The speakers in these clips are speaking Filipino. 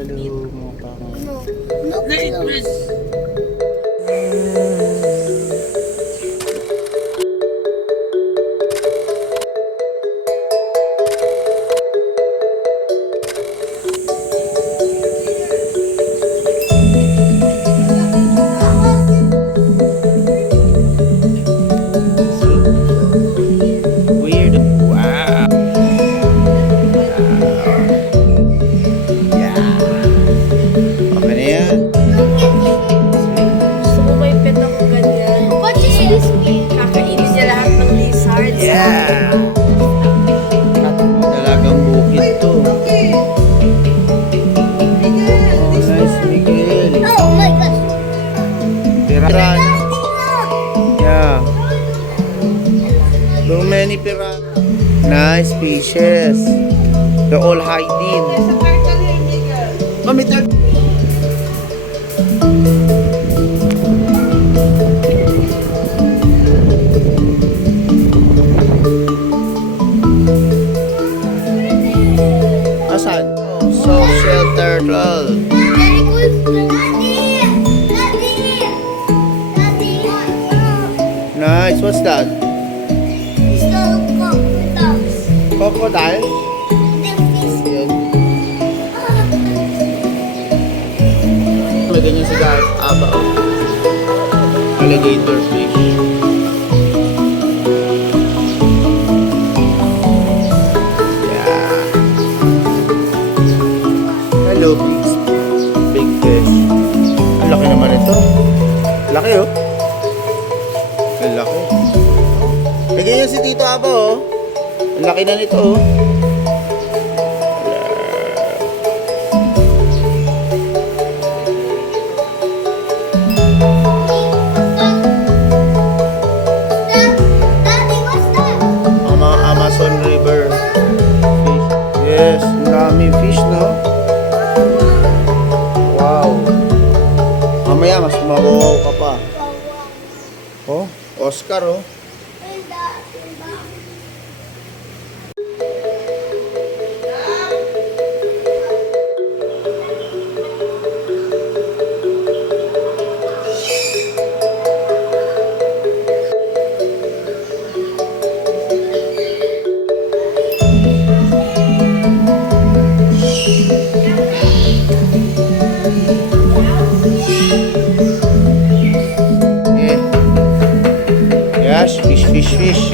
Hello, mga pangit. No. No. Weird. Wow. Yeah. Okay na yan. Gusto ko may pet ako ganyan. What is this? Kakainin niya lahat ng lizards. Yeah. Dalagang bukid to. Oh, nice, Miguel. Oh my gosh. Piran. Yeah. So many piran. Nice fishes. They're all hiding. Oh, may turtle. Asan? Oh, social turtle. Very good. Daddy! Daddy! Daddy! Nice. What's that? It's the crocodiles. Crocodile? The fish. Yun. May ganyan si guys. Aba. Alligator fish. Yeah. Hello, big fish. Ang laki naman ito. Laki oh. Ang laki. May ganyan si Tito Aba oh. Ang laki na nito oh. Daddy, what's that? Amazon River fish. Yes, ang daming fish, no? Wow. Mamaya, mas mawawaw ka pa. Oh, Oscar, oh. Eh. Yes, fish.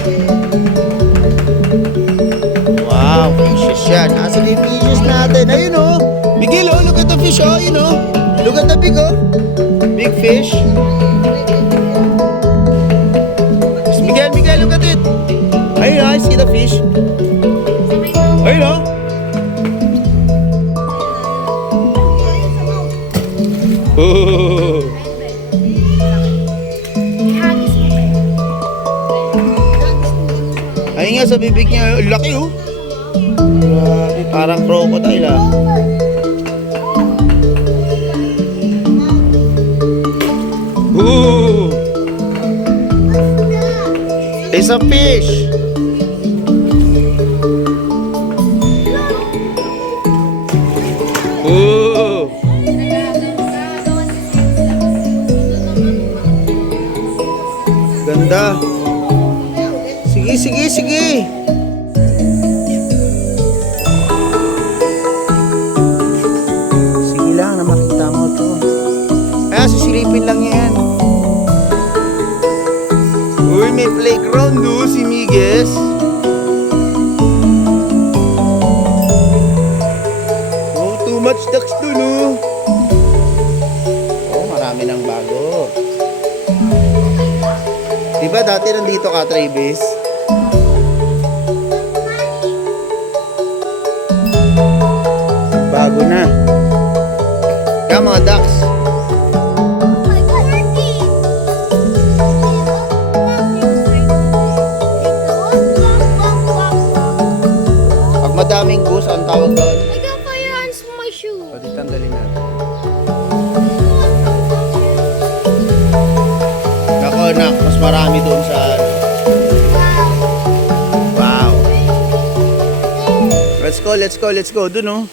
Wow, fishes yan. Asa na yung fishes natin? Ayun, oh. Miguel, oh, look at the fish, oh. Yun, oh. Look at the big, oh. Big fish. Miguel, look at it. Ayun, I see the fish. Ayun, oh. Oh. Ayun nga sa bibig niya, laki oh. Grabe, parang crocodile ah. Ooh! It's a fish! Ooh! Ganda! Sige! Sige lang na makita mo to. Kaya sisilipin lang yan. Uy, may playground do si Migues. Oh, too much ducks dun oh. Oh, marami nang bago. Diba dati nandito ka, Travis? Bago na. Kaya mga ducks. Pag madaming goose, ang tawag doon. I got fire ants for my shoe. O, di tanggalin natin. Ako, nak, mas marami doon sa ano. Wow. Let's go. Dun, oh.